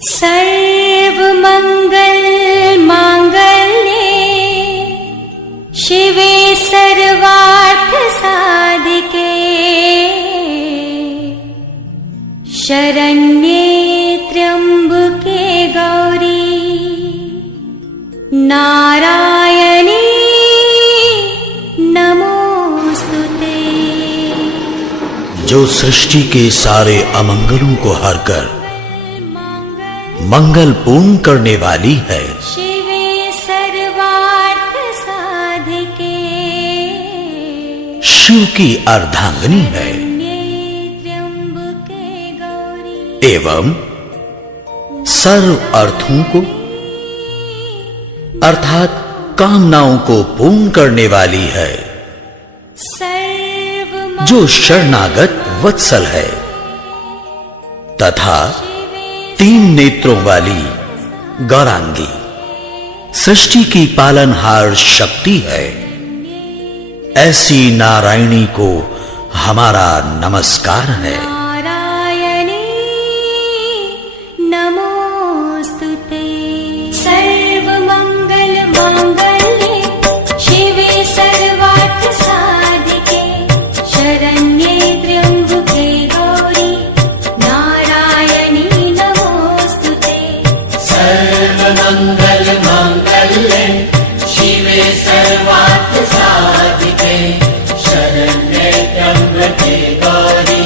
सर्वमंगल मांगल्ये शिवे सर्वार्थ साधिके शरण्ये त्र्यंबके गौरी नारायणी नमोस्तुते। जो सृष्टि के सारे अमंगलों को हरकर मंगल पूर्ण करने वाली है, शिवे सर्वार्थ साधिके शिव की अर्धांगिनी है त्र्यंबके गौरी एवं सर्व अर्थों को अर्थात कामनाओं को पूर्ण करने वाली है। जो शरणागत वत्सल है तथा 3 नेत्रों वाली गौरांगी सृष्टि की पालनहार शक्ति है, ऐसी नारायणी को हमारा नमस्कार है। नारायणी नमोस्तुते। सर्वमंगल मांगल्ये शिवे सर्वार्थ साधिके शरण्ये त्र्यंबके गौरी नारायणी नमोस्तुते। सर्वमंगल मांगल्ये शिवे सर्वार्थ साधिके शरण्ये त्र्यंबके गौरी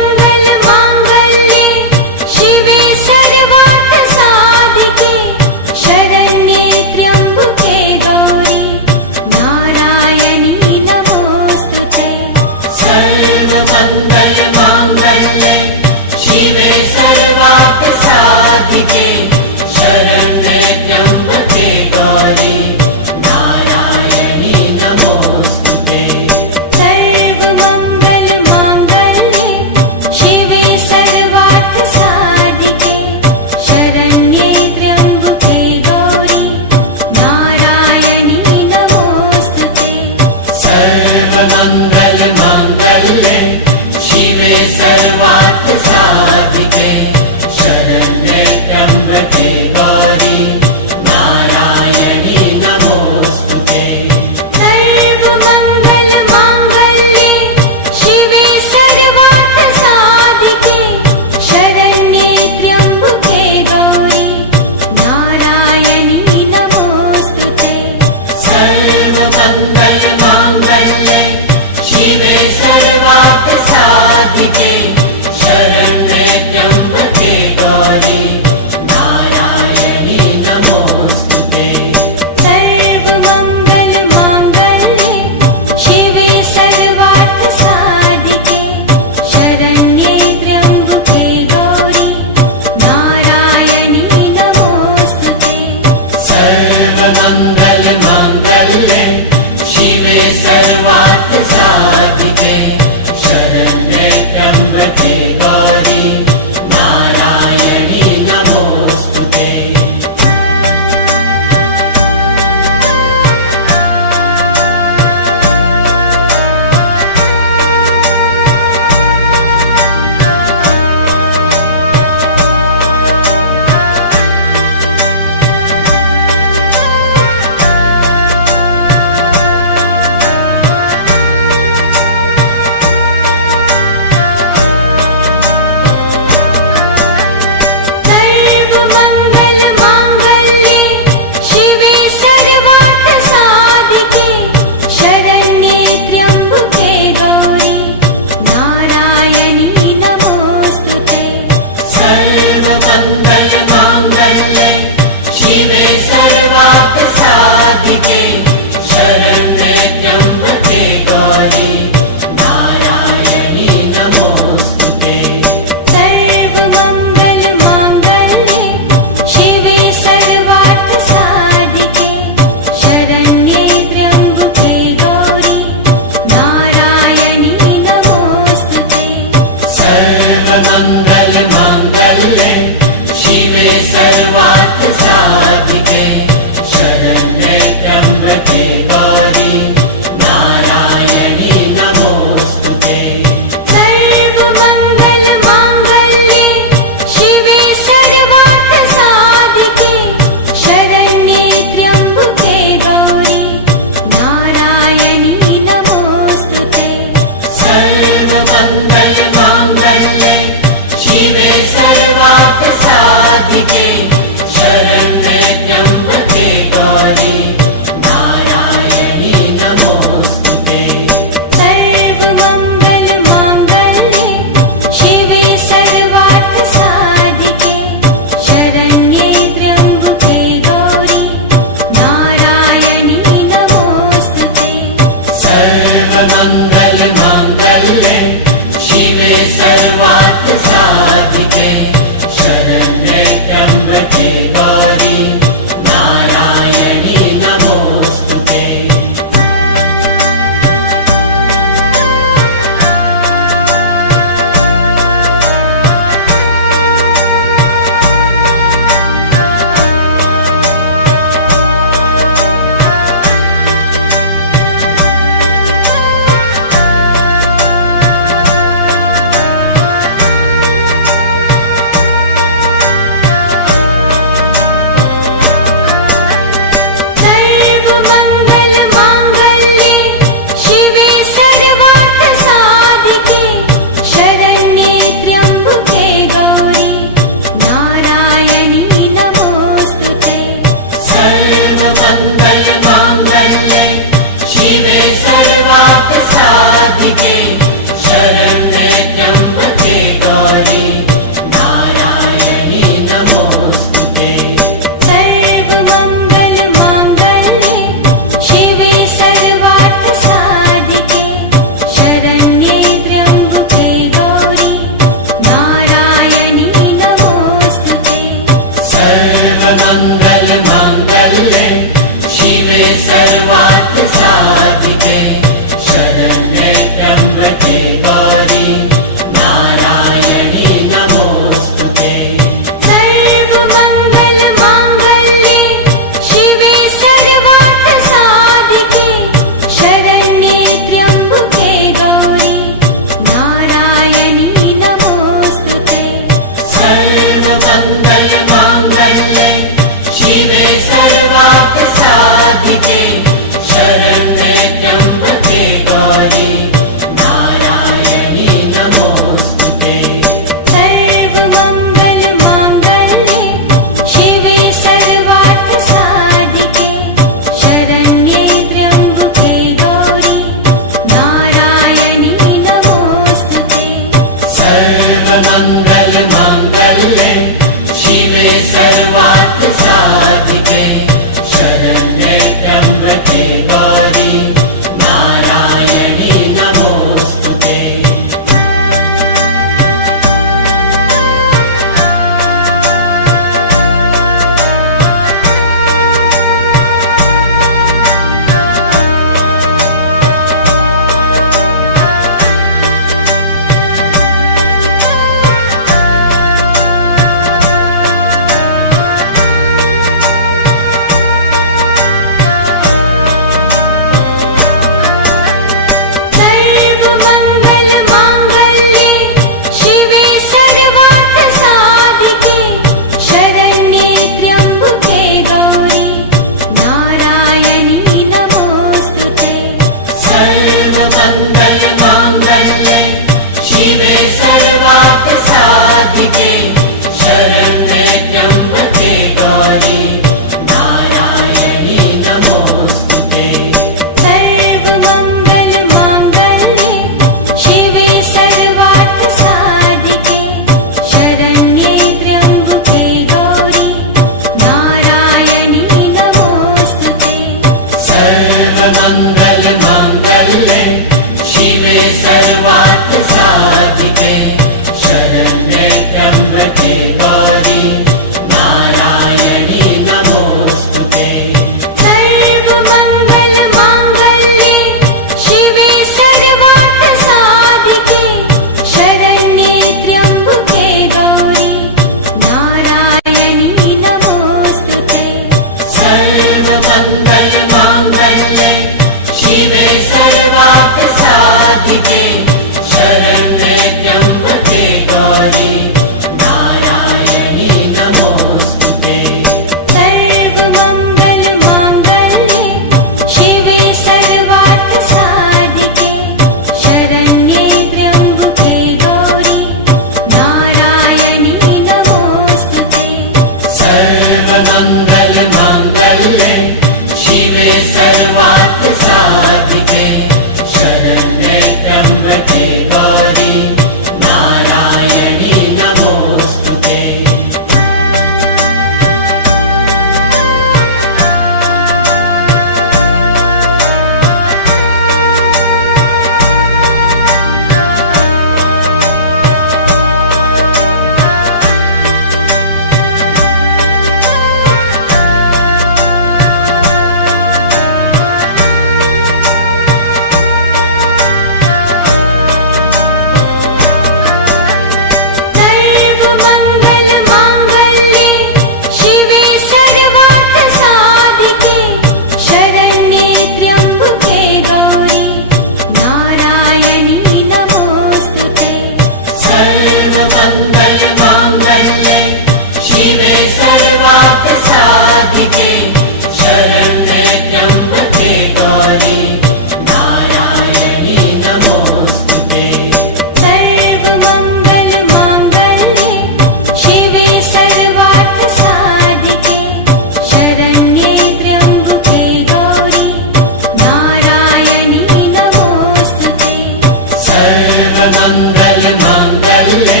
सर्वमङ्गल माङ्गल्ये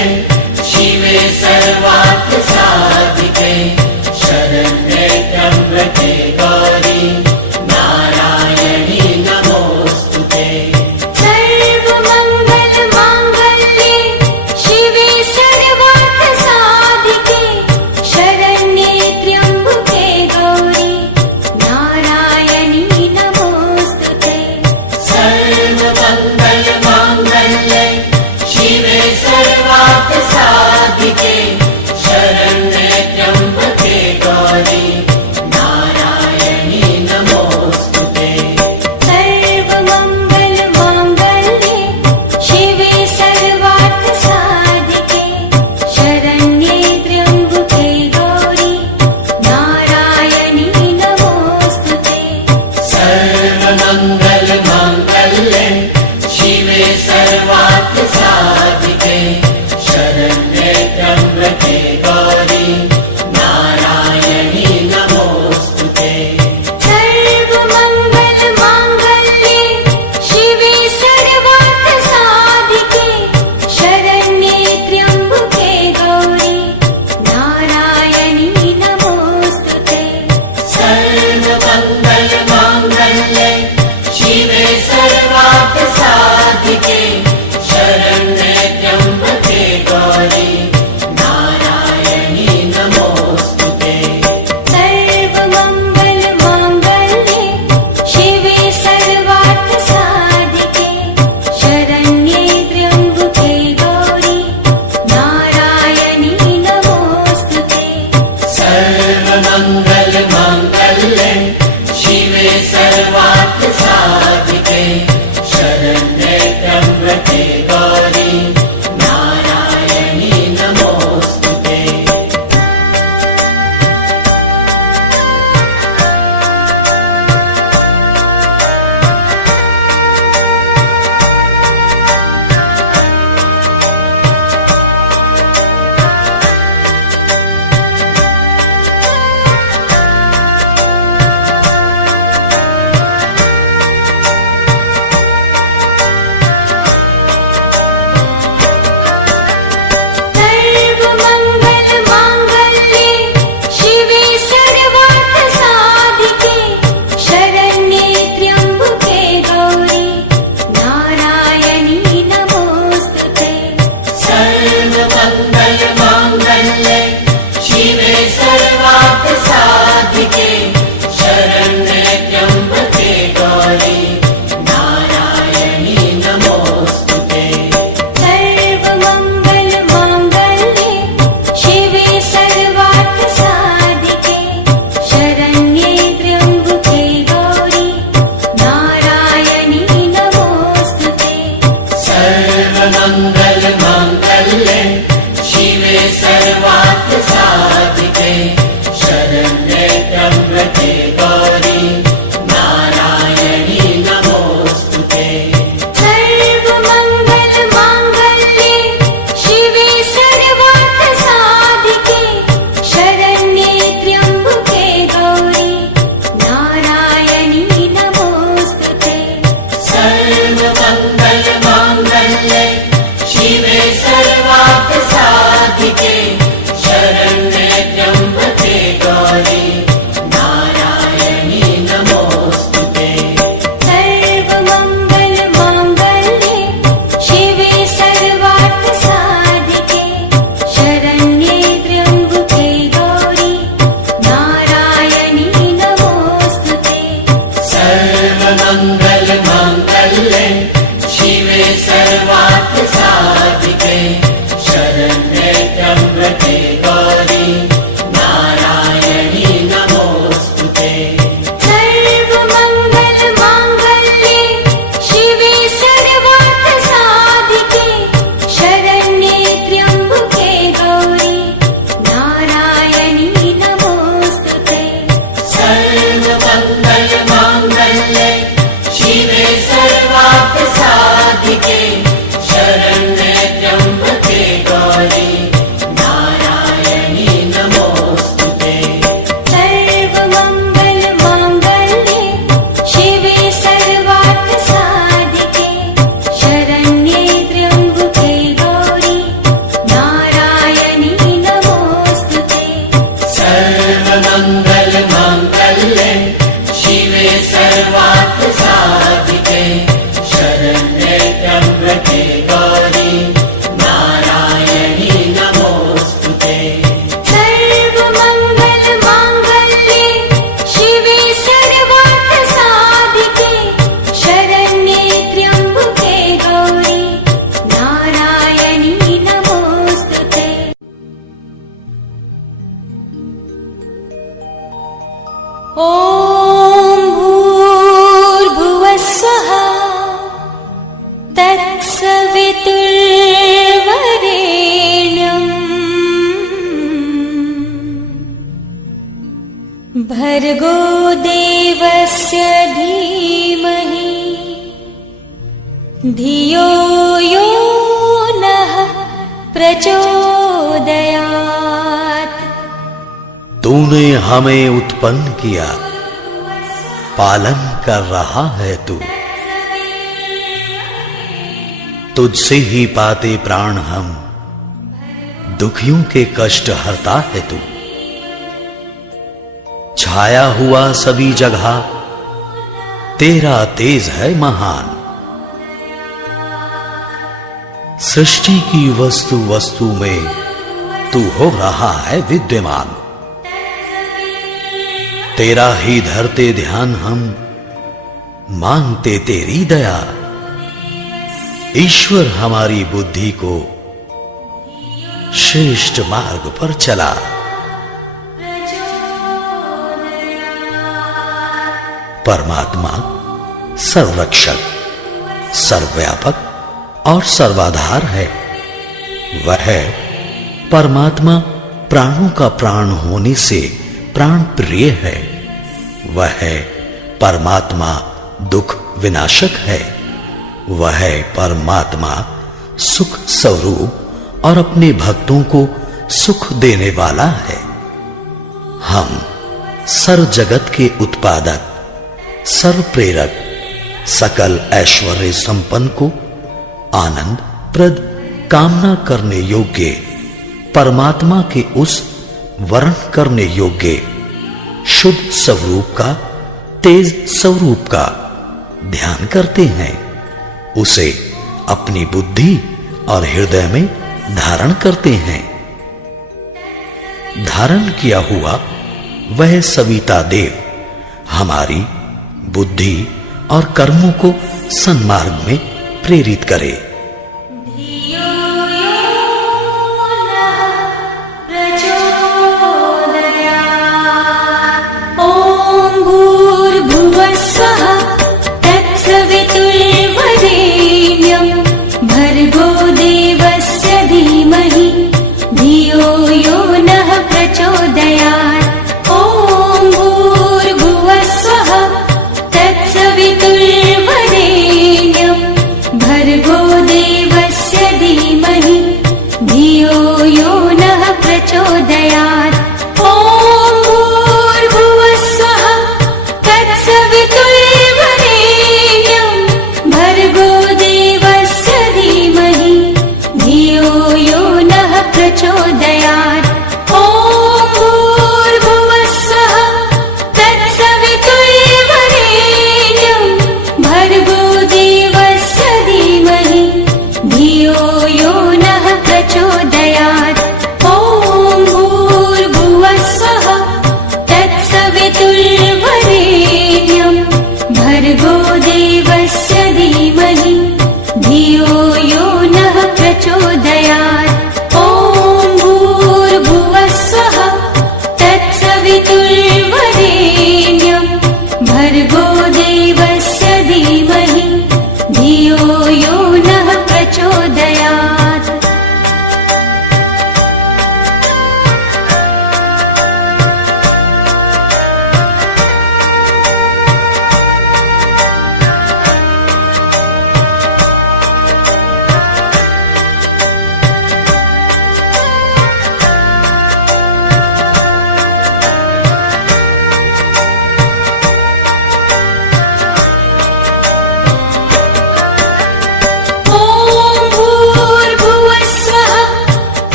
शिवे सर्वार्थसाधिके शरण्ये त्र्यम्बके गौरी नारायणी नमोऽस्तुते सर्वमङ्गल माङ्गल्ये शिवे सर्वार्थसाधिके शरण्ये त्र्यम्बके गौरी नारायणी नमोऽस्तुते सर्वमङ्गल माङ्गल्ये भर्गो देवस्य धीमहि धियो यो नः प्रचोदयात्। तूने हमें उत्पन्न किया, पालन कर रहा है तू। तुझसे ही पाते प्राण हम, दुखियों के कष्ट हरता है तू। छाया हुआ सभी जगह, तेरा तेज है महान। सृष्टि की वस्तु वस्तु में तू हो रहा है विद्यमान। तेरा ही धरते ध्यान हम, मांगते तेरी दया। ईश्वर हमारी बुद्धि को श्रेष्ठ मार्ग पर चला। परमात्मा सर्वरक्षक, सर्वव्यापक और सर्वाधार है। वह परमात्मा प्राणों का प्राण होने से प्राण प्रिय है। वह परमात्मा दुख विनाशक है। वह परमात्मा सुख स्वरूप और अपने भक्तों को सुख देने वाला है। हम सर्व जगत के उत्पादक, सर्व प्रेरक, सकल ऐश्वर्य संपन्न को आनंद प्रद कामना करने योग्य, परमात्मा के उस वर्ण करने योग्य शुद्ध स्वरूप का, तेज स्वरूप का ध्यान करते हैं। उसे अपनी बुद्धि और हृदय में धारण करते हैं। धारण किया हुआ वह सविता देव हमारी बुद्धि और कर्मों को सन्मार्ग में प्रेरित करे। धियो यो नः प्रचोदयात्। ॐ भूर्भुवः स्वः तत्सवितुर्वरेण्यं भर्गो देवस्य धीमहि धियो यो नः प्रचोदयात्। ॐ भूर्भुवः स्वः तत्सवितुर्वरेण्यं भर्गो देवस्य धीमहि धियो यो नः प्रचोदयात्। ॐ भूर्भुवः स्वः तत्सवितुर्वरेण्यं भर्गो देवस्य धीमहि धियो यो नः प्रचोदयात्। ॐ भूर्भुवः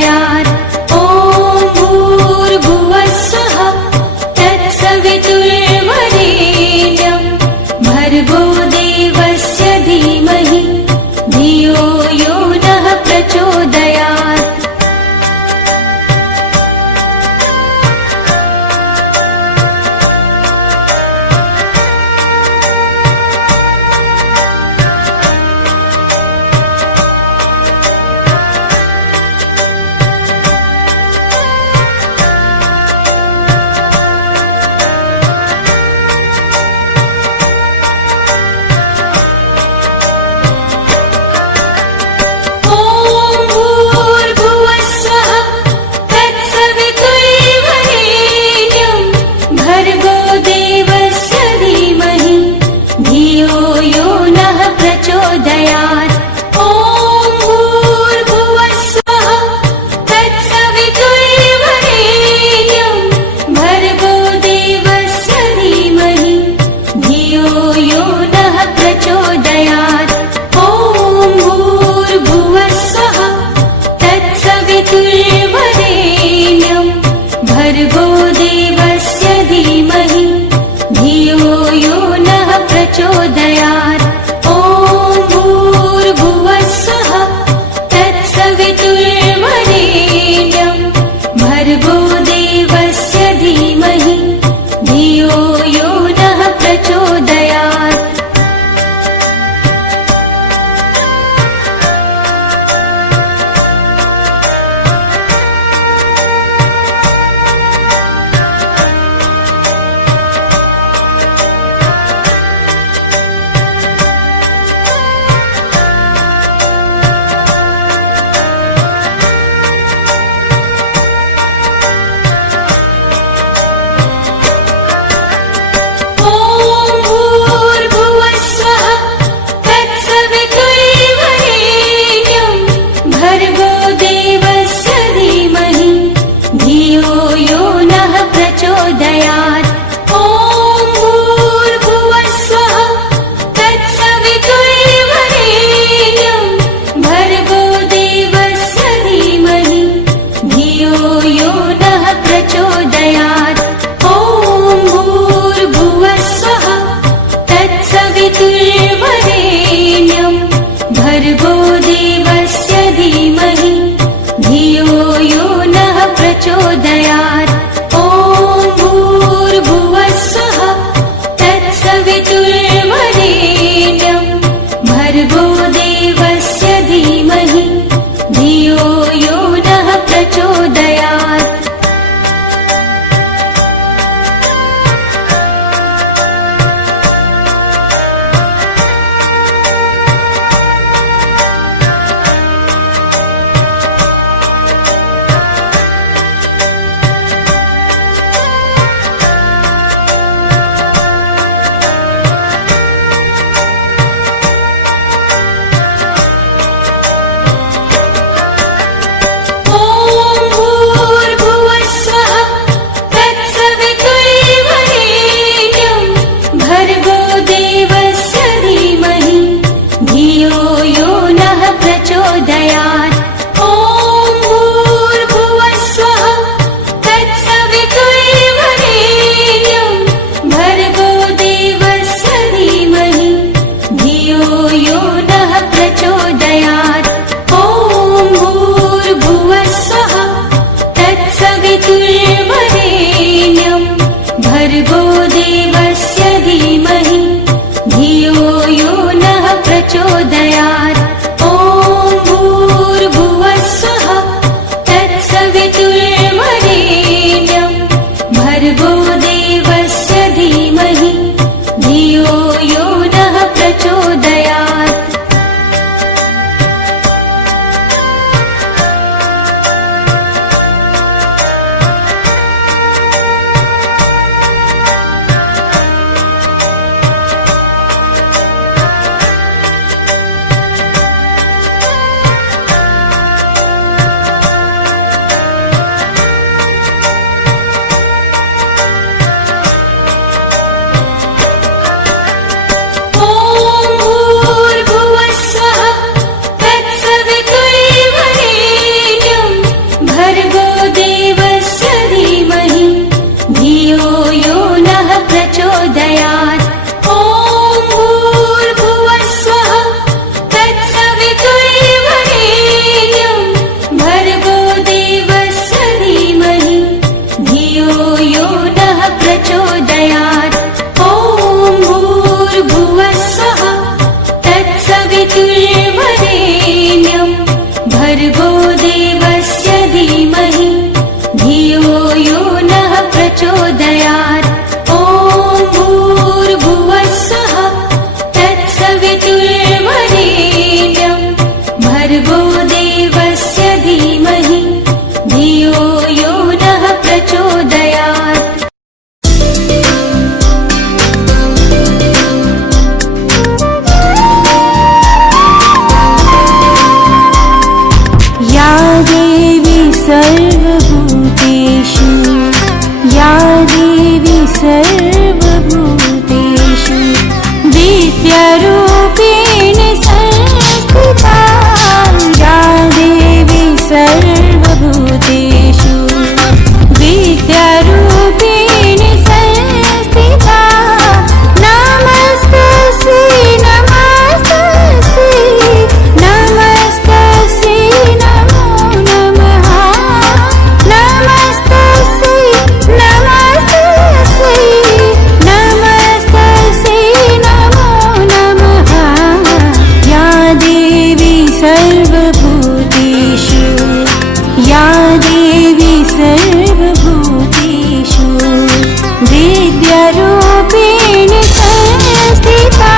प्रचोदयात् ॐ भूर्भुवः स्वः तत्सवितुर्वरेण्यं भर्गो देवस्य धीमहि धियो यो नः प्रचोदयात् सर्वभूतेषु या देवी सर्वभूतेषु विद्यारूपेण संस्थिता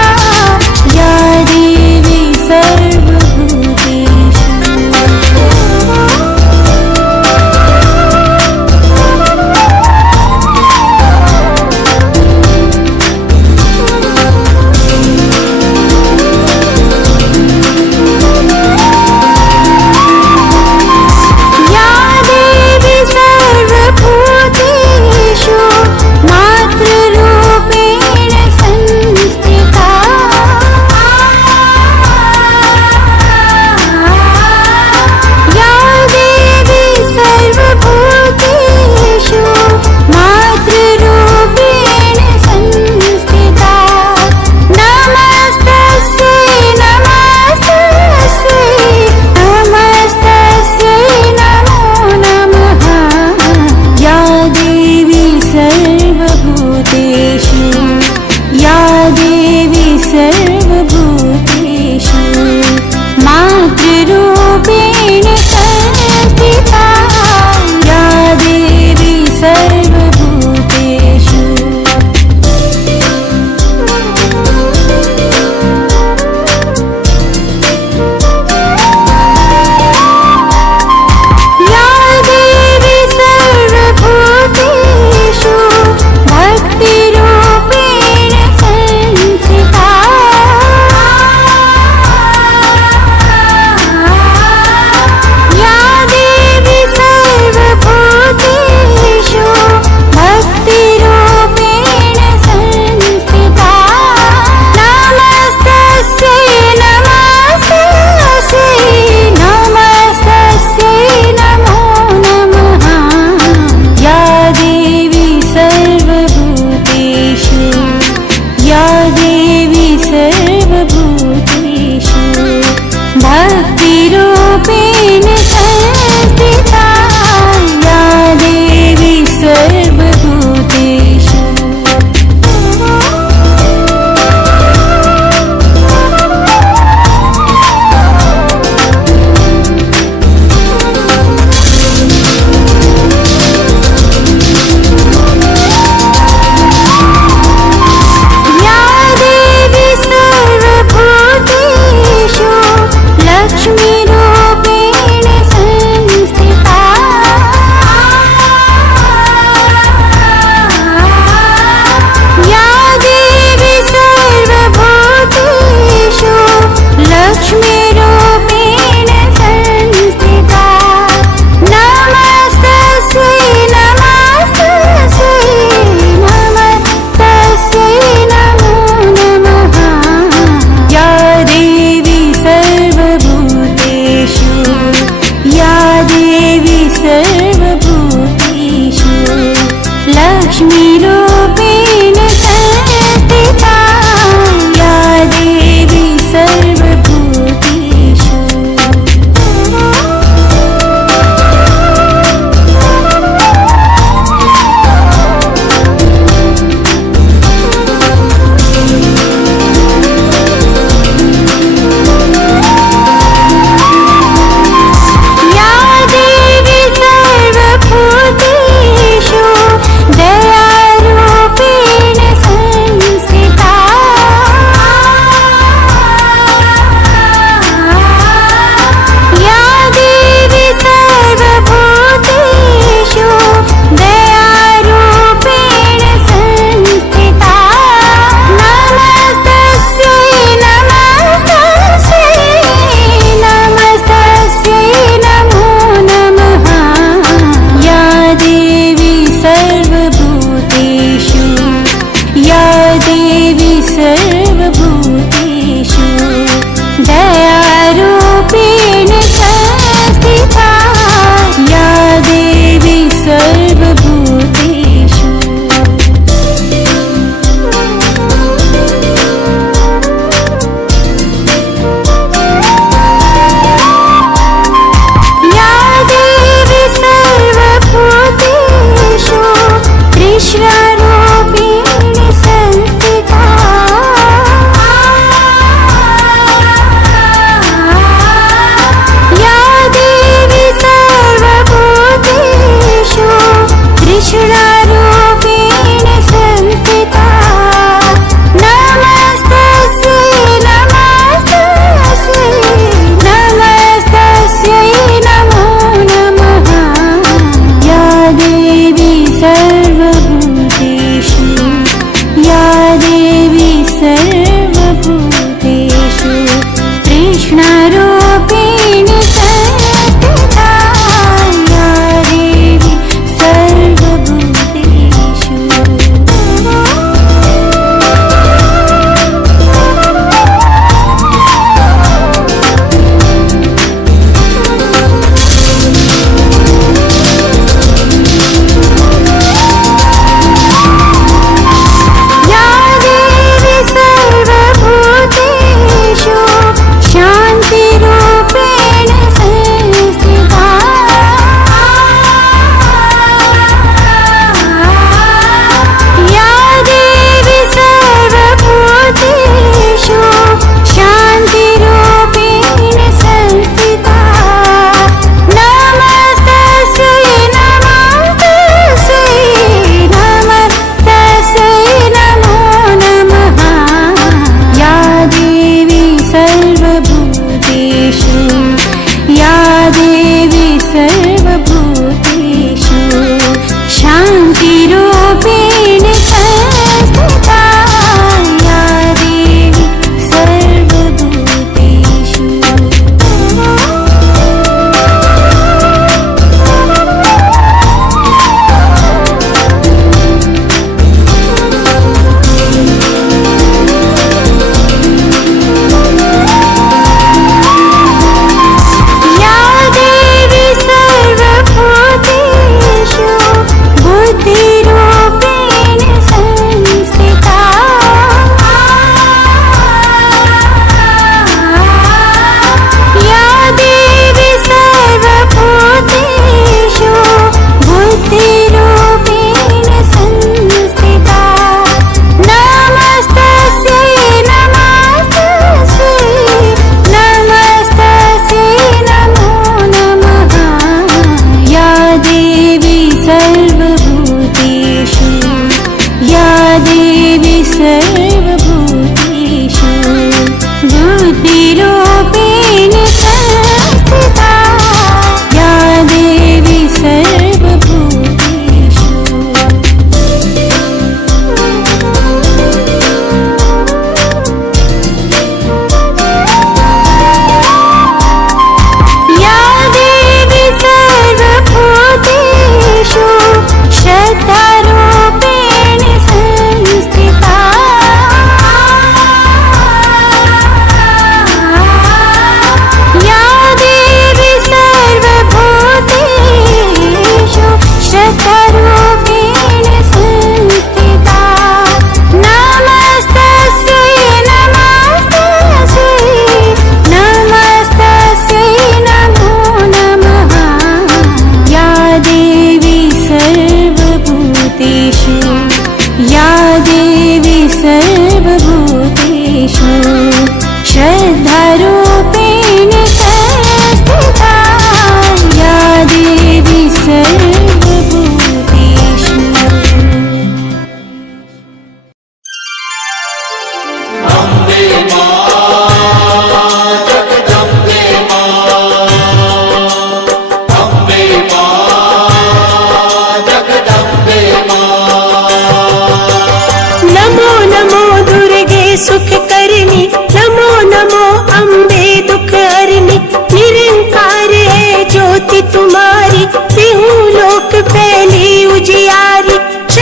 या देवी सर्वभूतेषु।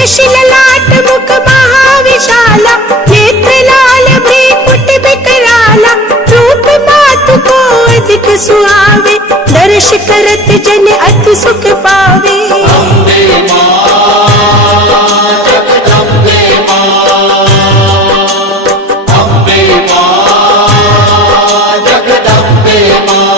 शशि ललाट मुख महाविशाला, नेत्र लाल भ्रिकुट विकराला, रूप मातु को अधिक सुहावे, दर्श करत जन अति सुख पावे। अम्बे मां जगदम्बे मां, अम्बे मां जगदम्बे मां।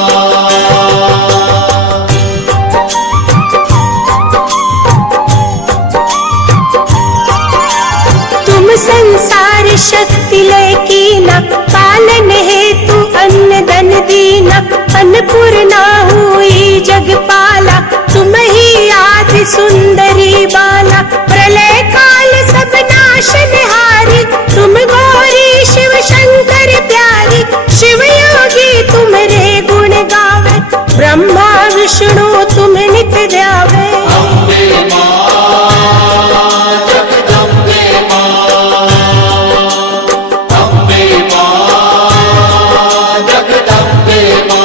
तुम संसार शक्ति लय कीना, पालन हेतु अन्न धन दीना, अन्नपूर्णा हुई जगपाला, तुम ही आदि सुंदरी बाला, प्रलय काल सब नाशनहारी, तुम गौरी शिव शंकर प्यारी, शिव योगी तुम्हारे गुण गावे, ब्रह्मा विष्णु तुम नित ध्यावे। अम्बे मां जगदम्बे मां, अम्बे मां जगदम्बे मां।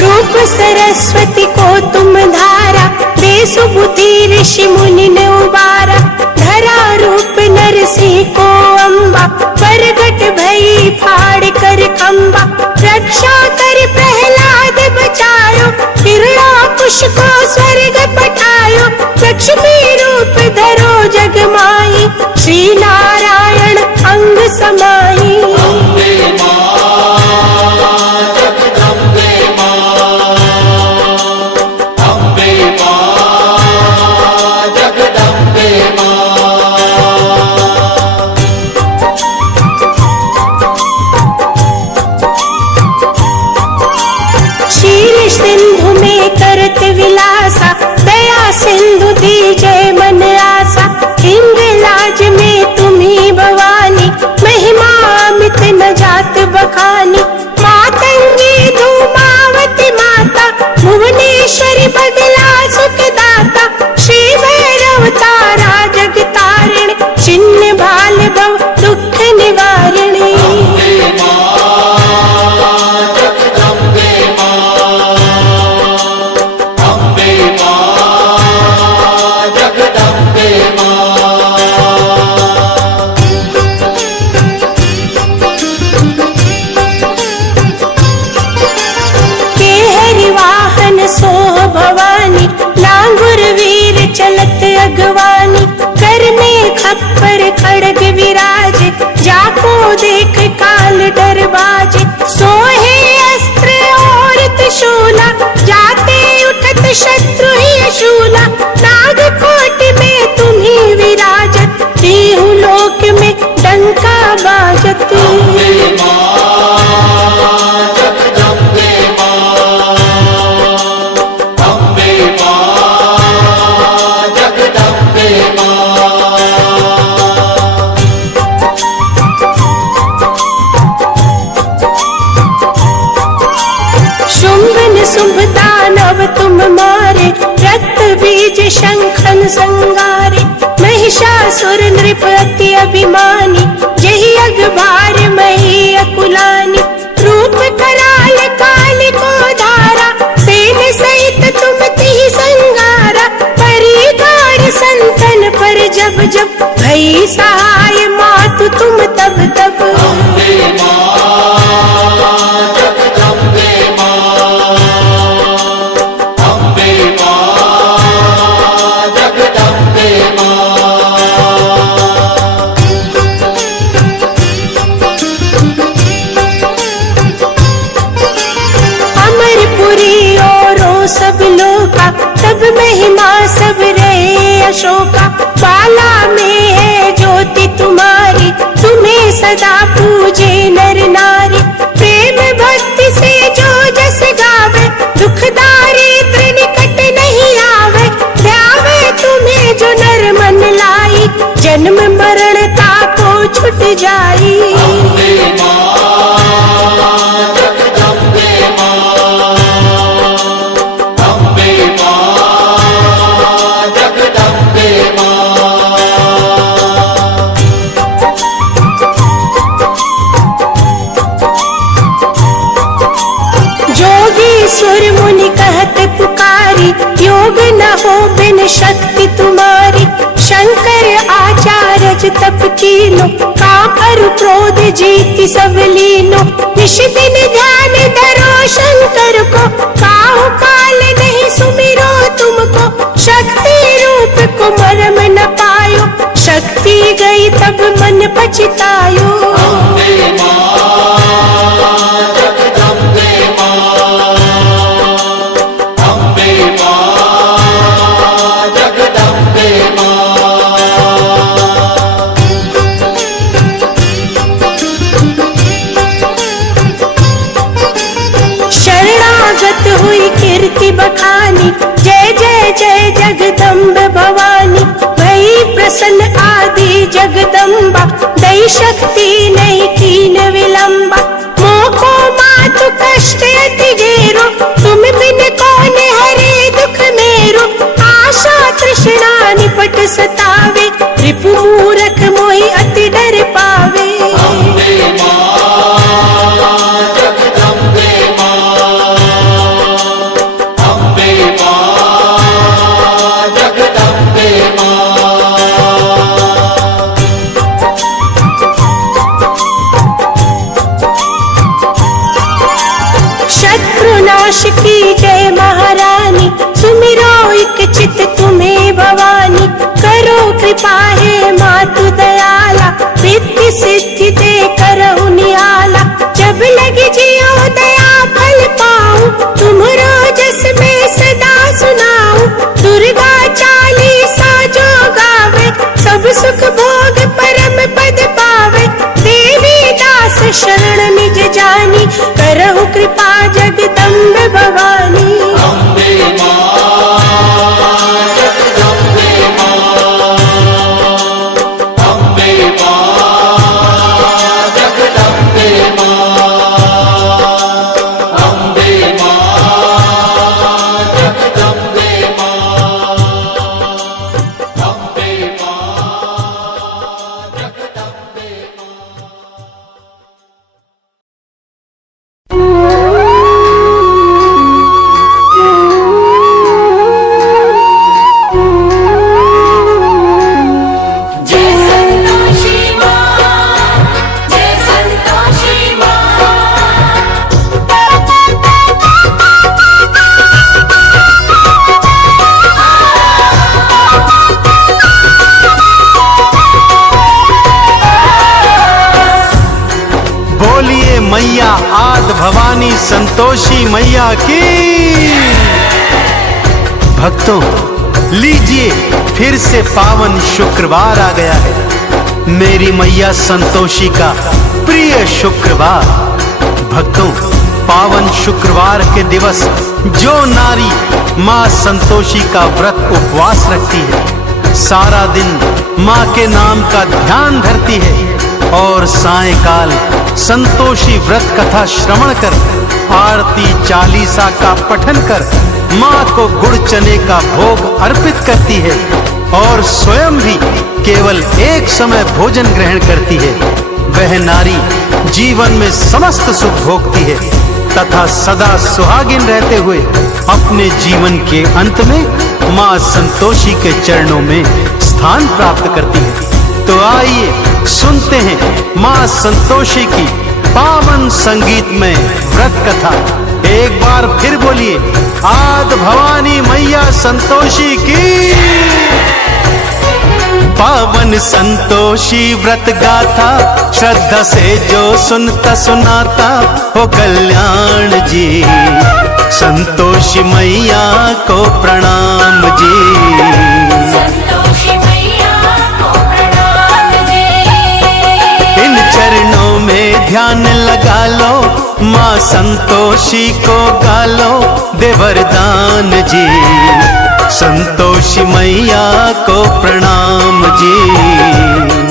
रूप सरस्वती को तुम धारा, दे सुबुद्धि ऋषि मुनि ने उबारा, धरा रूप नरसिंह को अम्बा, प्रगट भई फाड़ कर खंबा, रक्षा कर प्रहलाद बचायो, हिरण्यकुश को स्वर्ग पठायो, लक्ष्मी रूप धरो जग माई, श्री नारायण अंग समाई। अम्बे मां जगदम्बे मां, अम्बे मां जगदम्बे मां। क्षीर सिंधु में करत विलासा, दया सिंधु दीजय मन आसा, हिंगलाज में तुम्ही भवानी, महिमा अमित न जात बखानी, मातंगी धूमावती माता, भुवनेश्वरी बगला सुखदाता, श्री भैरव तारा जगतारिणी, छिन्न भाल भव दुख निवारिणी। अम्बे मां जगदम्बे मां, अम्बे मां जगदम्बे मां। के हरि वाहन सोह भवानी, लांगुर वीर चलत अगवानी, कर में खप्पर खड़ग विराजे, जाको देख काल डर बाजे, सोहे अस्त्र और त्रिशूला, जाते उठत शत्रु ही शूला, नागकोट में तुम्ही विराजत, तीहु लोक में डंका बाजत। अम्बे मां जगदम्बे मां, अम्बे मां जगदम्बे मां। शुंभ निशुंभ दानव तुम मारे, रक्त बीज शंखन संगारे, महिषासुर नृप अति अभिमानी, जही अगभार मही अकुलानी, रूप कराल काल को धारा, सेन सहित तुम तिहि संगारा, परिगार संतन पर जब जब, भई सहाय मातु तुम तब तब। अम्बे मां जगदम्बे मां, अम्बे मां जगदम्बे मां। अमरपुरी औरों सब लोका, तब महिमा सब रहे अशोका, बाला में है ज्योति तुम्हारी, तुम्हें सदा पूजे नर नारी, प्रेम भक्ति से जो जस गावे, दुख दारिद्र निकट नहीं आवे, ध्यावे तुम्हें जो नर मन लाई, जन्म मरण ताको छुट जाई। अम्बे मां जगदम्बे मां, अम्बे मां जगदम्बे मां। शक्ति तुम्हारी। शंकर आचार्य तप कीनो, काम अरु क्रोध जीति सब लीनो। निश दिन ध्यान धरो शंकर को, काहू काल नहीं सुमिरो तुमको। शक्ति रूप को मरम न पायो, शक्ति गई तब मन पछतायो। अम्बे मां जगदम्बे मां, अम्बे मां जगदम्बे मां। शरणागत हुई कीर्ति बखानी, जय जय जय जगदम्ब भवानी। भई प्रसन्न आदि जगदम्बा, दई शक्ति नहीं कीन विलंबा। मोको मातु कष्ट अति घेरो, तुम बिन कौन हरे दुख मेरो। आशा तृष्णा निपट सतावे, रिपु मूरख मोहि अति डर पावे। अम्बे मां जगदम्बे मां, अम्बे मां जगदम्बे मां। शत्रुनाश की जय महारानी, सुमिरो एक चित तुम्हें भवानी। करो कृपा है मातु दयाला, रिद्धि सिद्धि दे करहु निहाला। जब लगी जियो दया फल पाऊं, तुम्हरो जस में सदा सुनाऊं। दुर्गा चालीसा जो गावे, सब सुख भोग परम पद पावे। देवी दास शरण निज जानी, करहु कृपा जगदम्ब भवानी। अम्बे मां जगदम्बे मां, अम्बे मां जगदम्बे मां, अम्बे मां जगदम्बे मां, अम्बे मां जगदम्बे जय संतोषी माँ, जय संतोषी माँ। बोलिए मैया आद भवानी संतोषी मैया की। भक्तों लीजिए, फिर से पावन शुक्रवार आ गया है, मेरी मैया संतोषी का प्रिय शुक्रवार। भक्तों पावन शुक्रवार के दिवस जो नारी माँ संतोषी का व्रत उपवास रखती है, सारा दिन माँ के नाम का ध्यान धरती है और सायंकाल संतोषी व्रत कथा श्रवण कर, आरती चालीसा का पठन कर माँ को गुड़ चने का भोग अर्पित करती है और स्वयं भी केवल एक समय भोजन ग्रहण करती है। वह नारी जीवन में समस्त सुख भोगती है तथा सदा सुहागिन रहते हुए अपने जीवन के अंत में माँ संतोषी के चरणों में स्थान प्राप्त करती है। तो आइए सुनते हैं माँ संतोषी की पावन संगीतमय व्रत कथा। एक बार फिर बोलिए, आद भवानी मैया संतोषी की। पावन संतोषी व्रत गाथा, श्रद्धा से जो सुनता सुनाता हो कल्याण जी। संतोषी मैया को प्रणाम जी। संतोषी मैया को प्रणाम जी। इन चरणों में ध्यान लगा लो, माँ संतोषी को गालो दे वरदान जी। संतोषी मैया को प्रणाम जी।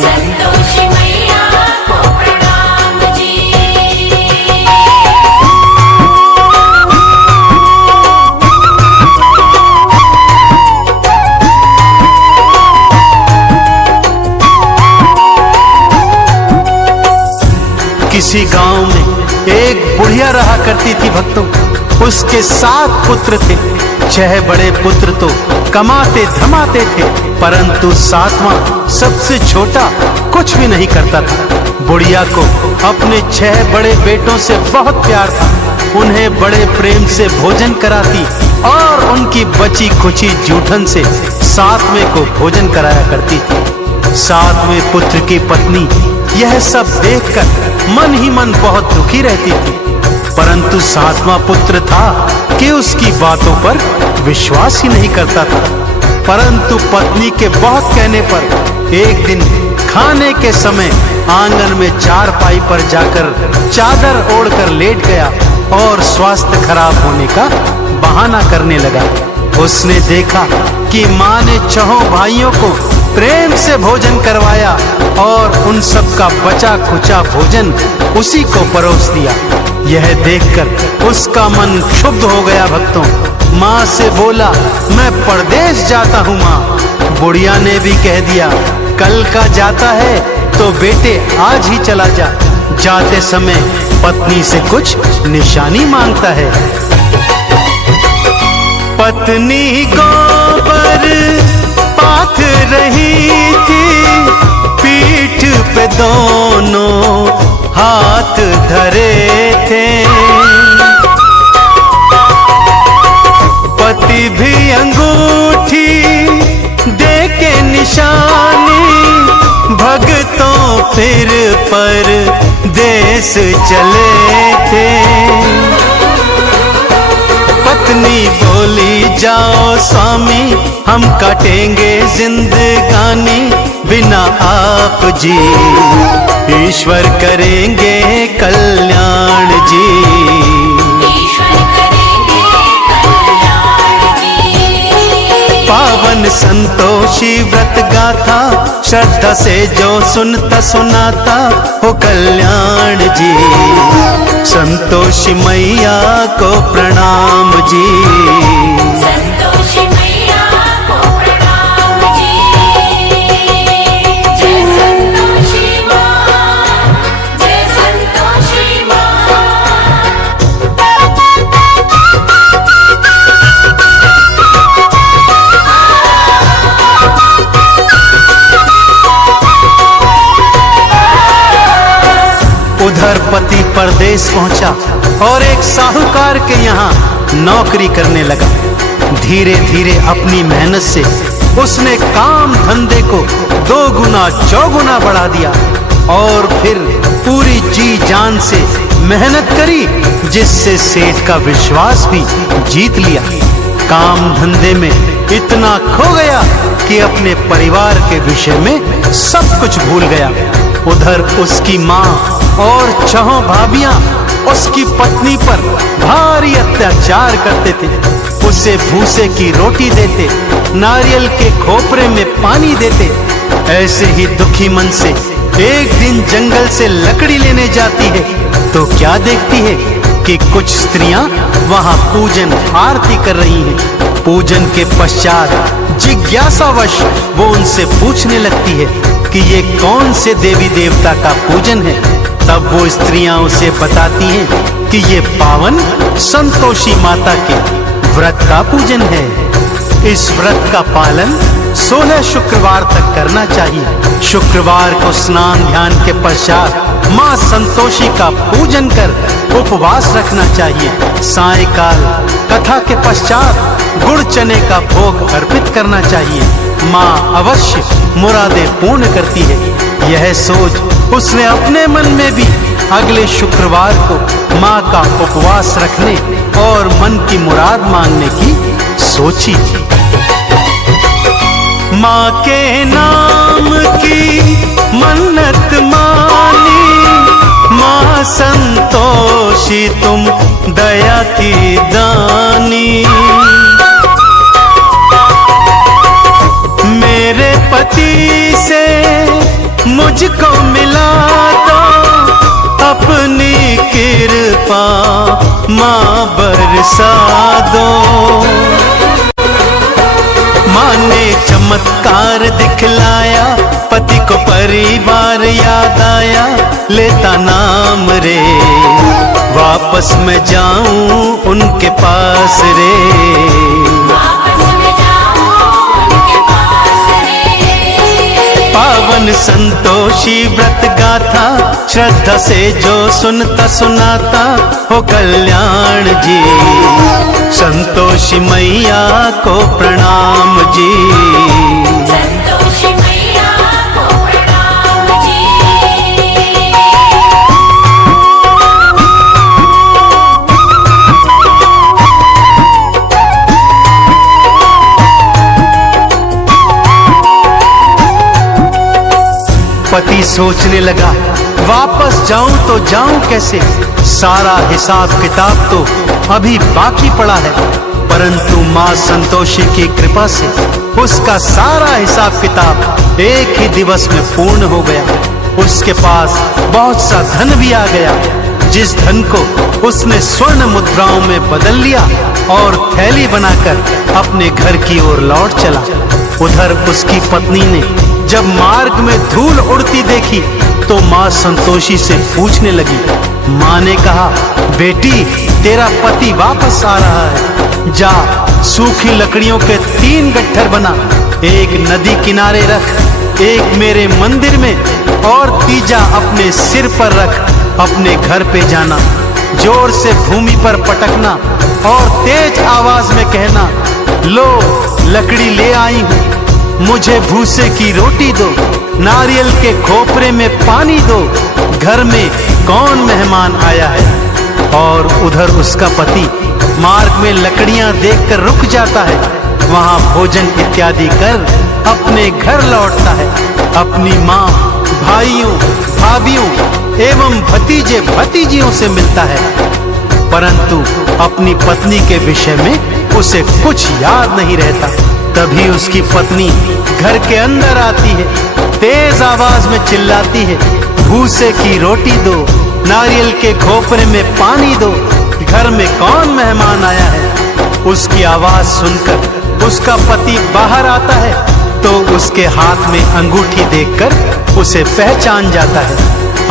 संतोषी मैया को प्रणाम जी। किसी गांव में एक बुढ़िया रहा करती थी भक्तों। उसके 7 पुत्र थे 6 बड़े पुत्र तो कमाते धमाते थे, परंतु 7वां सबसे छोटा कुछ भी नहीं करता था। बुढ़िया को अपने 6 बड़े बेटों से बहुत प्यार था। उन्हें बड़े प्रेम से भोजन कराती और उनकी बची खुची जूठन से 7वें को भोजन कराया करती थी। 7वें पुत्र की पत्नी यह सब देखकर मन ही मन बहुत दुखी रहती थी, परंतु 7वां पुत्र था कि उसकी बातों पर विश्वास ही नहीं करता था। परंतु पत्नी के बहुत कहने पर एक दिन खाने के समय आंगन में चारपाई पर जाकर चादर ओढ़कर लेट गया और स्वास्थ्य खराब होने का बहाना करने लगा। उसने देखा कि माँ ने 6 भाइयों को प्रेम से भोजन करवाया और उन सब का बचा खुचा भोजन उसी को परोस दिया। यह देखकर उसका मन क्षुब्ध हो गया। भक्तों, माँ से बोला, मैं परदेश जाता हूँ माँ। बुढ़िया ने भी कह दिया, कल का जाता है तो बेटे आज ही चला जा। जाते समय पत्नी से कुछ निशानी मांगता है। पत्नी गोबर पाथ रही थी, पीठ पे दोनों हाथ धरे थे। पति भी अंगूठी दे के निशानी, भगतों फिर पर देश चले थे। पत्नी बोली, जाओ स्वामी हम काटेंगे जिंदगानी, बिना आप जी ईश्वर करेंगे कल्याण जी। ईश्वर करेंगे कल्याण जी। पावन संतोषी व्रत गाथा, श्रद्धा से जो सुनता सुनाता हो कल्याण जी। संतोषी मैया को प्रणाम जी। संतोषी मैया को प्रणाम जी। जय संतोषी माँ, जय संतोषी माँ। उधर पति परदेश पहुंचा और एक साहूकार के यहाँ नौकरी करने लगा। धीरे धीरे अपनी मेहनत से उसने काम धंधे को 2 गुना 4 गुना बढ़ा दिया और फिर पूरी जी जान से मेहनत करी, जिससे सेठ का विश्वास भी जीत लिया। काम धंधे में इतना खो गया कि अपने परिवार के विषय में सब कुछ भूल गया। उधर उसकी माँ और 6 भाभियां उसकी पत्नी पर भारी अत्याचार करते थे। उसे भूसे की रोटी देते, नारियल के खोपरे में पानी देते। ऐसे ही दुखी मन से एक दिन जंगल से लकड़ी लेने जाती है तो क्या देखती है कि कुछ स्त्रियां वहां पूजन आरती कर रही हैं। पूजन के पश्चात जिज्ञासावश वो उनसे पूछने लगती है कि ये कौन से देवी देवता का पूजन है। तब वो स्त्रियां उसे बताती हैं कि ये पावन संतोषी माता के व्रत का पूजन है। इस व्रत का पालन 16 शुक्रवार तक करना चाहिए। शुक्रवार को स्नान ध्यान के पश्चात माँ संतोषी का पूजन कर उपवास रखना चाहिए। सायंकाल कथा के पश्चात गुड़ चने का भोग अर्पित करना चाहिए। माँ अवश्य मुरादें पूर्ण करती है। यह सोच उसने अपने मन में भी अगले शुक्रवार को माँ का उपवास रखने और मन की मुराद मांगने की सोची। माँ के नाम की मन्नत मानी, माँ संतोषी तुम दया की दानी। मेरे पति से मुझको मिला दो, अपनी कृपा माँ बरसा दो। माँ ने चमत्कार दिखलाया, पति को परिवार याद आया, लेता नाम रे वापस वापस मैं जाऊं उनके पास रे। वापस मैं जाऊं उनके पास रे। पावन संतोषी व्रत गाथा श्रद्धा से जो सुनता सुनाता हो कल्याण जी। संतोषी मैया को प्रणाम जी। संतोषी मैया को प्रणाम जी। पति सोचने लगा वापस जाऊं तो जाऊं कैसे, सारा हिसाब किताब तो अभी बाकी पड़ा है। परंतु मां संतोषी की कृपा से उसका सारा हिसाब किताब एक ही दिवस में पूर्ण हो गया। उसके पास बहुत सा धन भी आ गया, जिस धन को उसने स्वर्ण मुद्राओं में बदल लिया और थैली बनाकर अपने घर की ओर लौट चला। उधर उसकी पत्नी ने जब मार्ग में धूल उड़ती देखी तो मां संतोषी से पूछने लगी। मां ने कहा, बेटी तेरा पति वापस आ रहा है, जा सूखी लकड़ियों के 3 गट्ठर बना, एक नदी किनारे रख, एक मेरे मंदिर में और तीजा अपने सिर पर रख। अपने घर पे जाना, जोर से भूमि पर पटकना और तेज आवाज में कहना, लो लकड़ी ले आई हूं, मुझे भूसे की रोटी दो, नारियल के खोपरे में पानी दो, घर में कौन मेहमान आया है। और उधर उसका पति मार्ग में लकड़ियां देखकर रुक जाता है, वहां भोजन इत्यादि कर अपने घर लौटता है। अपनी माँ, भाइयों, भाभियों एवं भतीजे भतीजियों से मिलता है, परंतु अपनी पत्नी के विषय में उसे कुछ याद नहीं रहता। तभी उसकी पत्नी घर के अंदर आती है, तेज आवाज में चिल्लाती है, भूसे की रोटी दो, नारियल के खोपरे में पानी दो, घर में कौन मेहमान आया है। उसकी आवाज सुनकर उसका पति बाहर आता है तो उसके हाथ में अंगूठी देखकर उसे पहचान जाता है।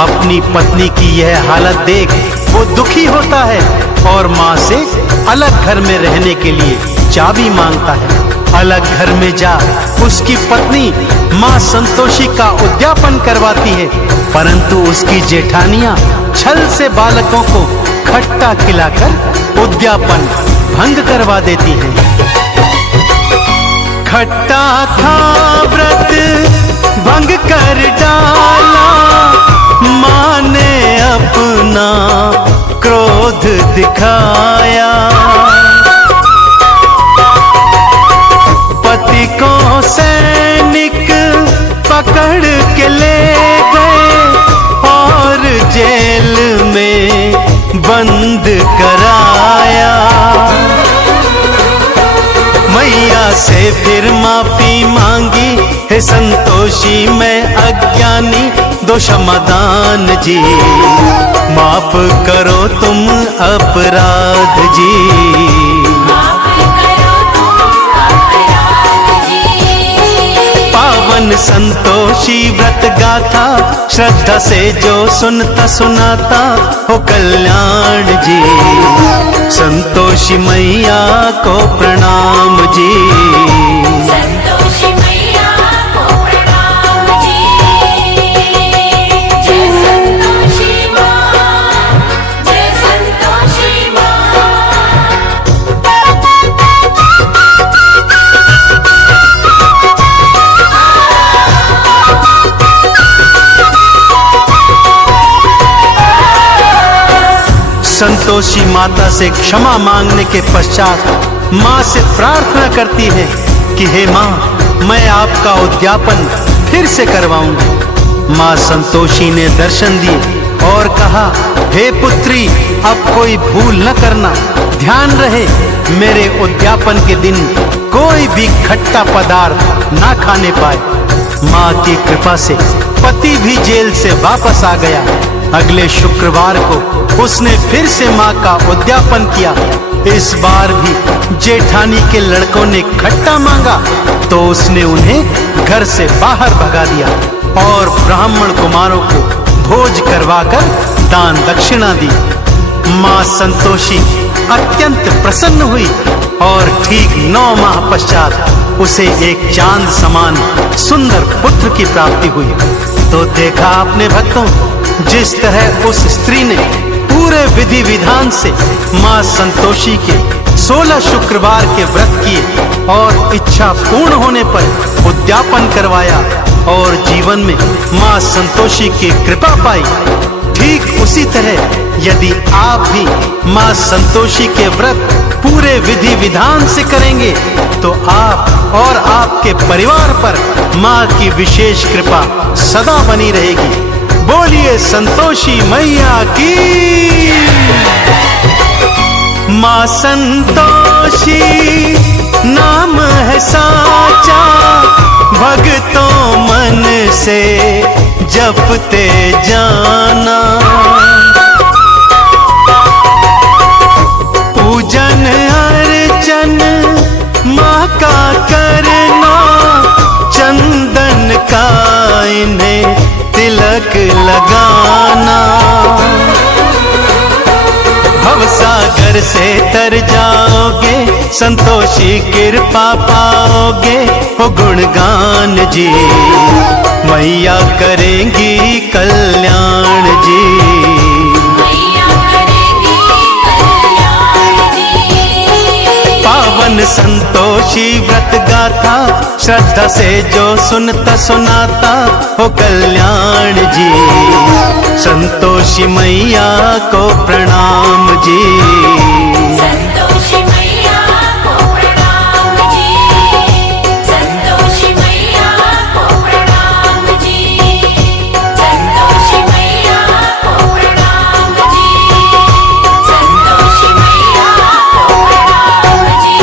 अपनी पत्नी की यह हालत देख वो दुखी होता है और माँ से अलग घर में रहने के लिए चाबी मांगता है। अलग घर में जा उसकी पत्नी माँ संतोषी का उद्यापन करवाती है, परंतु उसकी जेठानियां छल से बालकों को खट्टा खिलाकर उद्यापन भंग करवा देती हैं। खट्टा था व्रत भंग कर डाला, माँ ने अपना क्रोध दिखाया। पति को सैनिक पकड़ के ले गए और जेल में बंद कराया। मैया से फिर माफी मांगी, हे संतोषी मैं अज्ञानी दो क्षमादान जी, माफ करो तुम अपराध जी। पावन संतोषी व्रत गाथा श्रद्धा से जो सुनता सुनाता हो कल्याण जी। संतोषी मैया को प्रणाम जी। संतोषी मैया को प्रणाम जी। जय संतोषी माँ, जय संतोषी माँ। संतोषी माता से क्षमा मांगने के पश्चात माँ से प्रार्थना करती है कि हे माँ, मैं आपका उद्यापन फिर से करवाऊंगी। माँ संतोषी ने दर्शन दिए और कहा, हे पुत्री, अब कोई भूल न करना, ध्यान रहे मेरे उद्यापन के दिन कोई भी खट्टा पदार्थ ना खाने पाए। माँ की कृपा से पति भी जेल से वापस आ गया। अगले शुक्रवार को उसने फिर से माँ का उद्यापन किया। इस बार भी जेठानी के लड़कों ने खट्टा मांगा तो उसने उन्हें घर से बाहर भगा दिया और ब्राह्मण कुमारों को भोज करवाकर दान दक्षिणा दी। मां संतोषी अत्यंत प्रसन्न हुई और ठीक 9 माह पश्चात उसे एक चांद समान सुंदर पुत्र की प्राप्ति हुई। तो देखा आपने भक्तों, जिस तरह उस स्त्री ने पूरे विधि विधान से मां संतोषी के 16 शुक्रवार के व्रत किए और इच्छा पूर्ण होने पर उद्यापन करवाया और जीवन में मां संतोषी की कृपा पाई, ठीक उसी तरह यदि आप भी मां संतोषी के व्रत पूरे विधि विधान से करेंगे तो आप और आपके परिवार पर मां की विशेष कृपा सदा बनी रहेगी। बोलिए संतोषी मैया की। मां संतोषी नाम है साचा, भक्तों मन से जपते जाना। पूजन अर्चन माँ का करना, चंदन का इन्हें तिलक लगाना। भवसागर से तर जाओगे, संतोषी कृपा पाओगे। हो गुणगान जी, मैया करेंगी कल्याण जी। मैया करेगी कल्याण जी। पावन संतोषी व्रत गाथा, श्रद्धा से जो सुनता सुनाता हो कल्याण जी। संतोषी मैया को प्रणाम जी। संतोषी मैया को प्रणाम जी। संतोषी मैया को प्रणाम जी। संतोषी मैया को प्रणाम जी। संतोषी मैया को प्रणाम जी।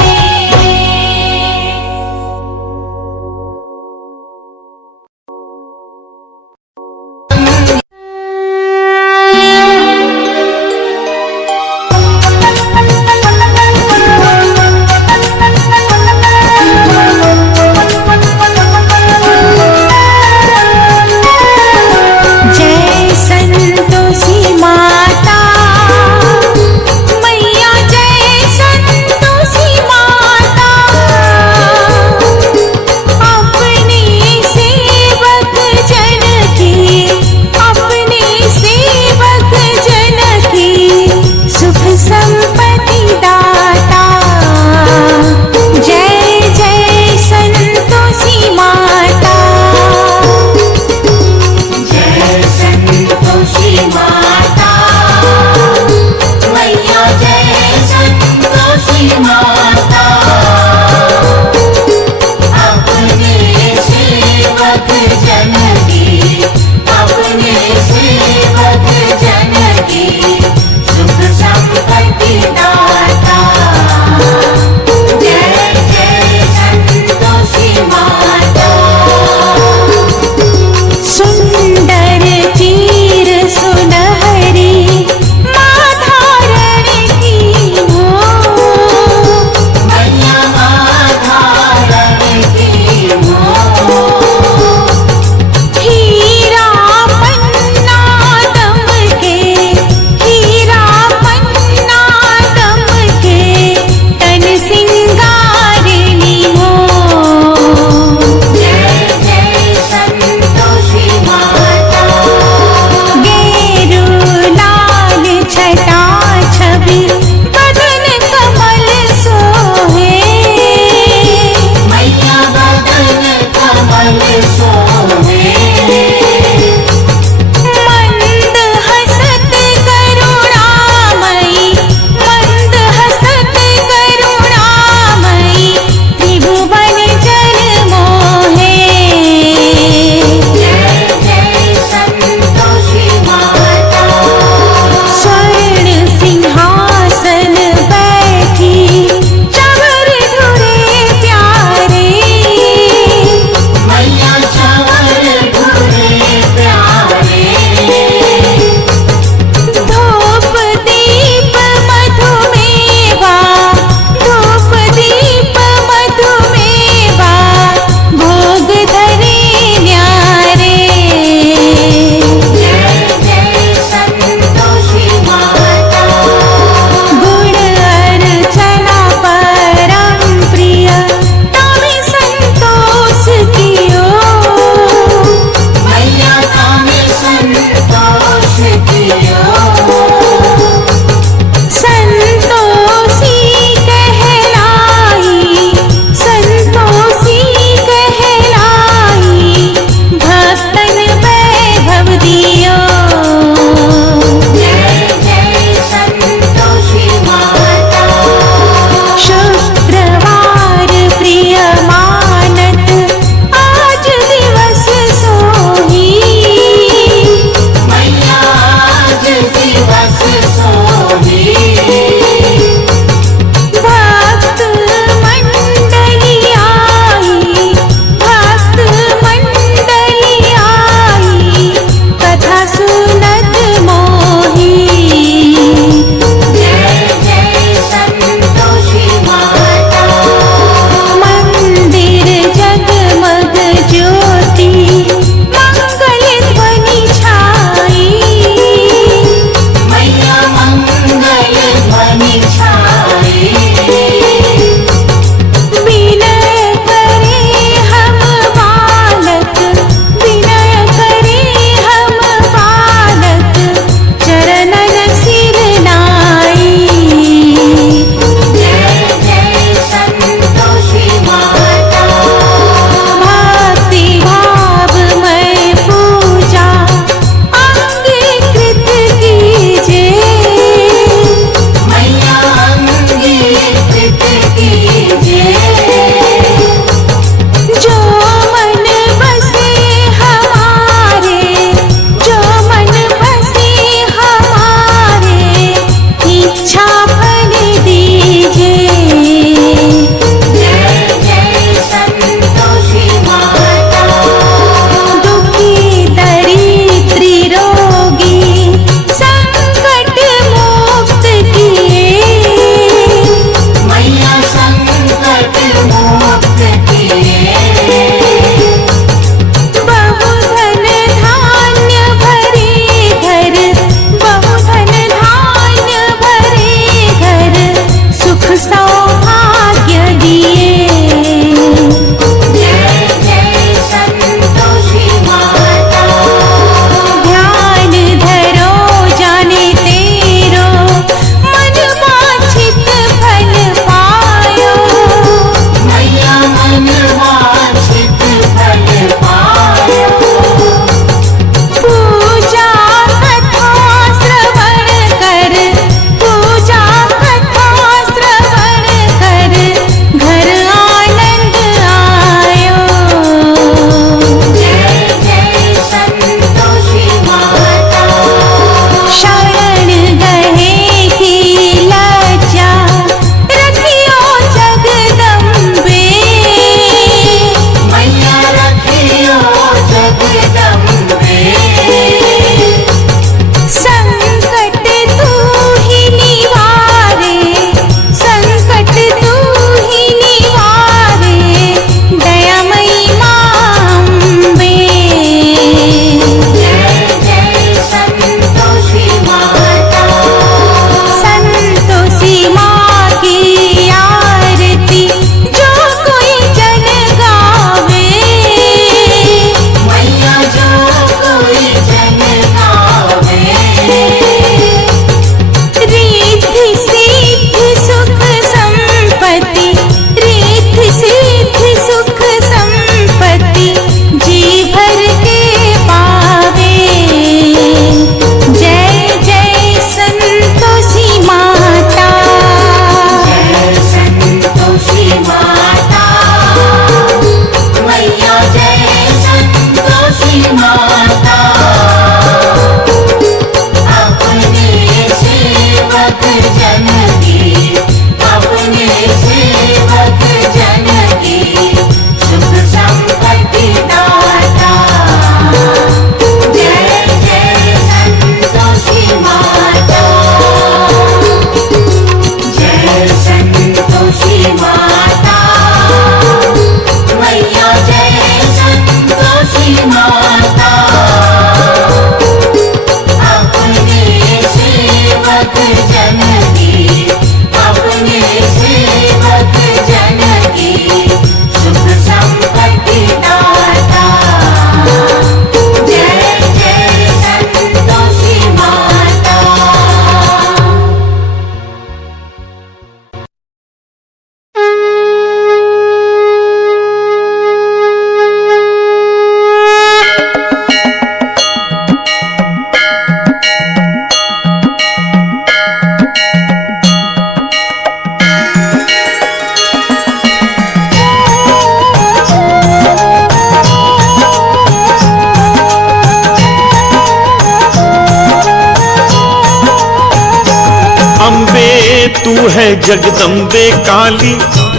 तू है जगदम्बे काली,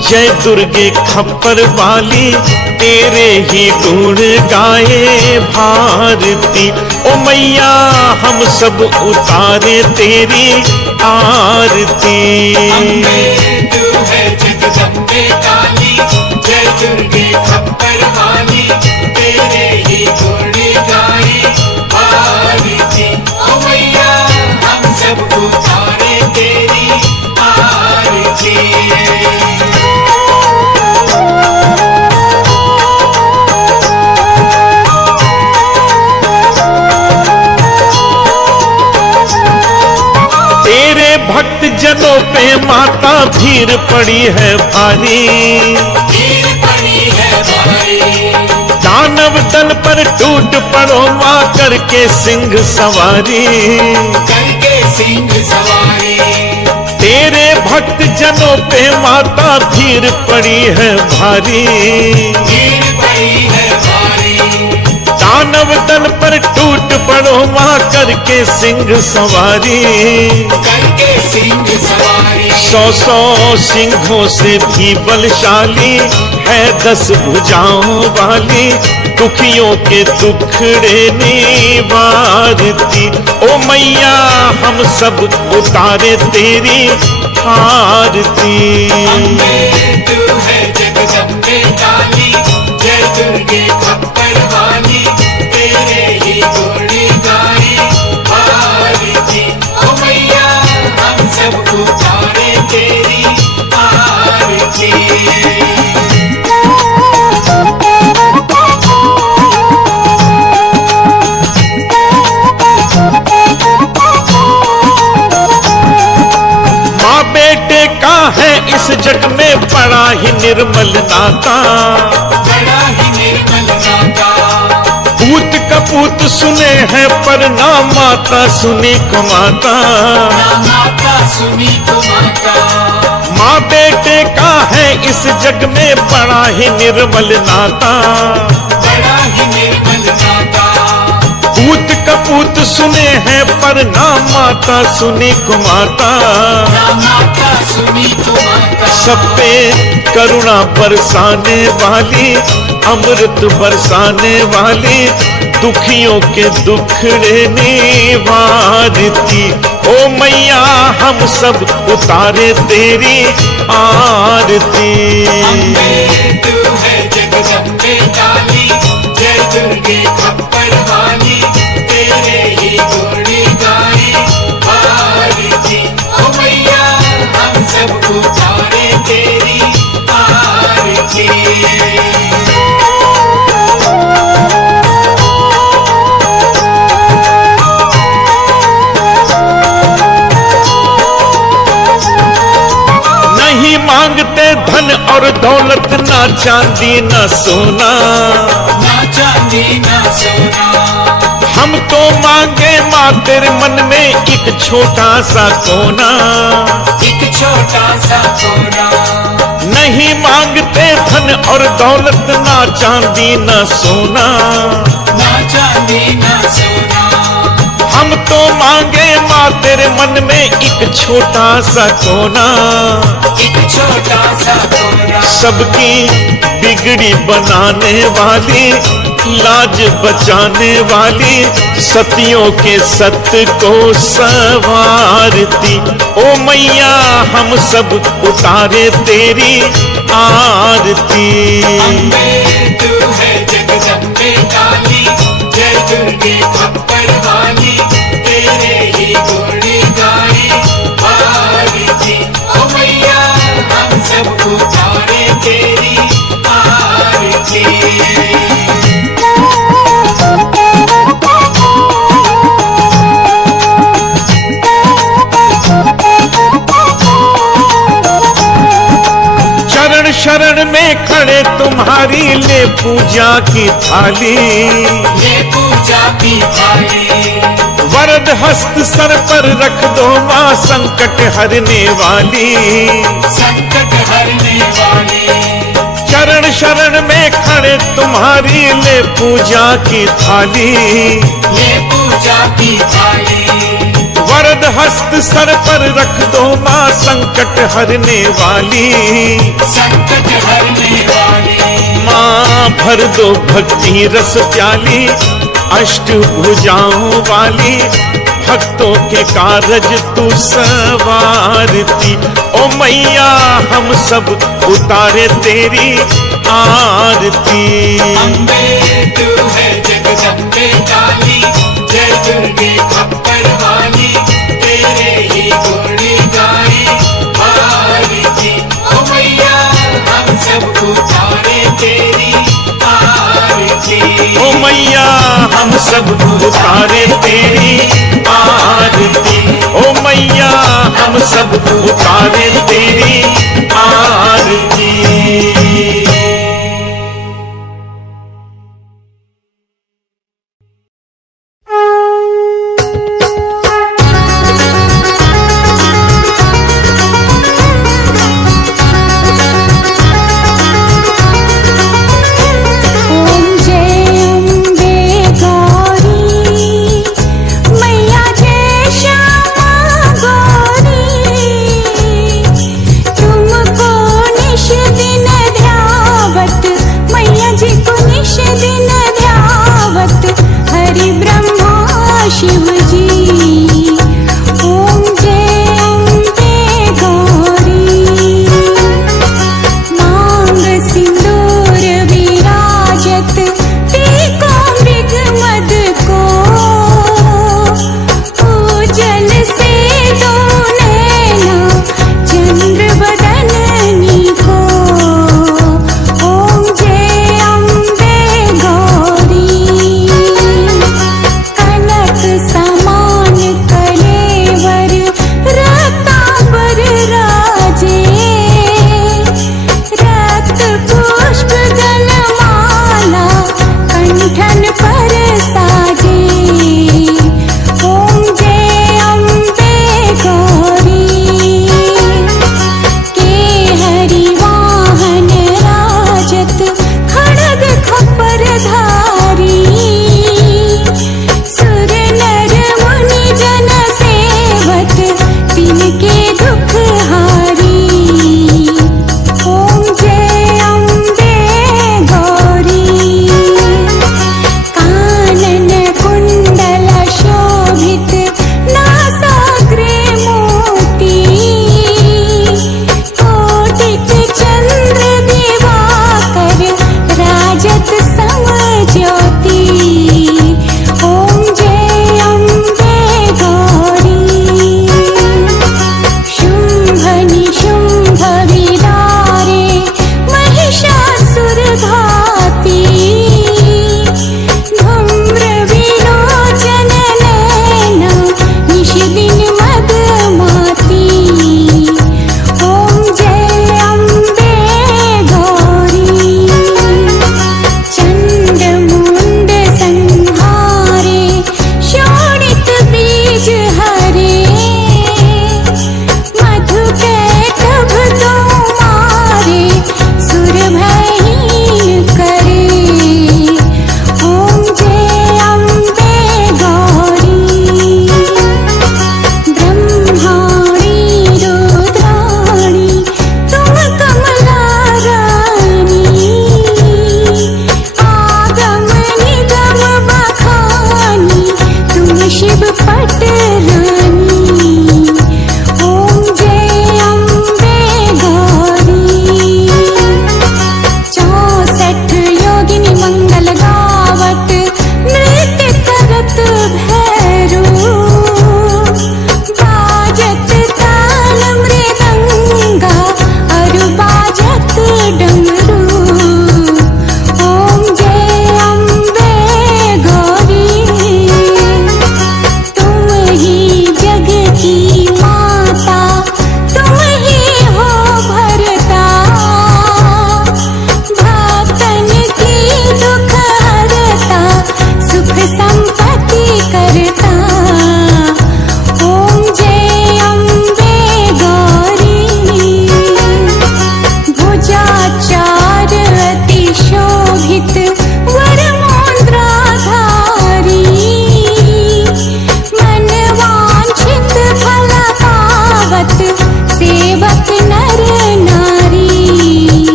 जय दुर्गे खप्पर वाली, तेरे ही गुण गाए भारती। ओ मैया हम सब उतारे तेरी आरती। तू है जगदम्बे काली, जय दुर्गे खप्पर वाली, तेरे ही गुण गाए भारती। ओ मैया हम सब उतारे तेरी आरती। तेरे भक्त जनों पे माता भीड़ पड़ी है भारी, भीड़ पड़ी है भारी, दानव दल पर टूट पड़ो माँ करके सिंह सवारी। करके सिंह सवारी। तेरे भक्त जनों पे माता भीड़ पड़ी है भारी, भीड़ पड़ी है भारी, दानव दल पर टूट पड़ो माँ करके सिंह सवारी। करके सिंह सवारी। 100 सिंहों से भी बलशाली है 10 भुजाओं वाली, दुखियों के दुखड़े निवारती। ओ मैया हम सब उतारे तेरी आरती। तू है जगदम्बे काली, जय दुर्गे खप्पर वाली, तेरे ही गुण गाए भारती। ओ मैया हम सब उतारे तेरी आरती। माँ बेटे का है इस जग में बड़ा ही निर्मल नाता, बड़ा ही निर्मल नाता, पूत कपूत सुने हैं पर ना माता सुनी को माता। ना माता सुनी तो माता। माँ बेटे का है इस जग में बड़ा ही निर्मल नाता, बड़ा ही निर्मल नाता, पूत कपूत सुने हैं पर ना माता सुनी को माता। ना माता सुनी तो माता। सब पे करुणा बरसाने वाली, अमृत बरसाने वाली, दुखियों के दुखड़े निवारती। ओ मैया हम सब उतारे तेरी आरती। तू है जगदम्बे काली, जय दुर्गे खप्पर वाली, तेरे ही गुण गाए भारती। ओ मैया हम सब उतारे तेरी आरती। नहीं मांगते धन और दौलत, ना चांदी ना सोना, ना चांदी ना सोना, हम तो मांगे माँ तेरे मन में एक छोटा सा कोना। एक छोटा सा कोना। नहीं मांगते धन और दौलत, ना चांदी ना सोना, ना चांदी ना सोना, हम तो मांगे माँ तेरे मन में एक छोटा सा कोना। एक छोटा सा कोना। सबकी बिगड़ी बनाने वाली, लाज बचाने वाली, सतियों के सत्य को संवारती। ओ मैया हम सब उतारे तेरी आरती। तू है जगदम्बे काली, जय दुर्गे खप्पर वाली, तेरे ही गुण गाए भारती। ओ मैया हम सब उतारे तेरी आरती। चरण शरण में खड़े तुम्हारी ले पूजा की थाली, ये पूजा की थाली, वरद हस्त सर पर रख दो माँ संकट हरने वाली। संकट हरने वाली, चरण शरण में खड़े तुम्हारी ले पूजा की थाली, ये पूजा की थाली, वरद हस्त सर पर रख दो माँ संकट हरने वाली। संकट हरने वाली माँ भर दो भक्ति रस प्याली, अष्टभुजाओं वाली भक्तों के कारज तू सवारती। ओ मैया हम सब उतारे तेरी आरती। अम्बे तू है जगदम्बे काली, जय दुर्गे खप्पर वाली, तेरे ही गुण गाए आरती। ओ मैया हम सब उतारे तेरी आरती। ओ मैया हम सब उतारे तेरी आरती। ओ मैया हम सब उतारे तेरी आरती। ओम जय अम्बे गौरी, मैया जय श्यामा गौरी। तुमको निश दिन ध्यावत, मैया जी को निश दिन ध्यावत, हरि ब्रह्मा शिव जी।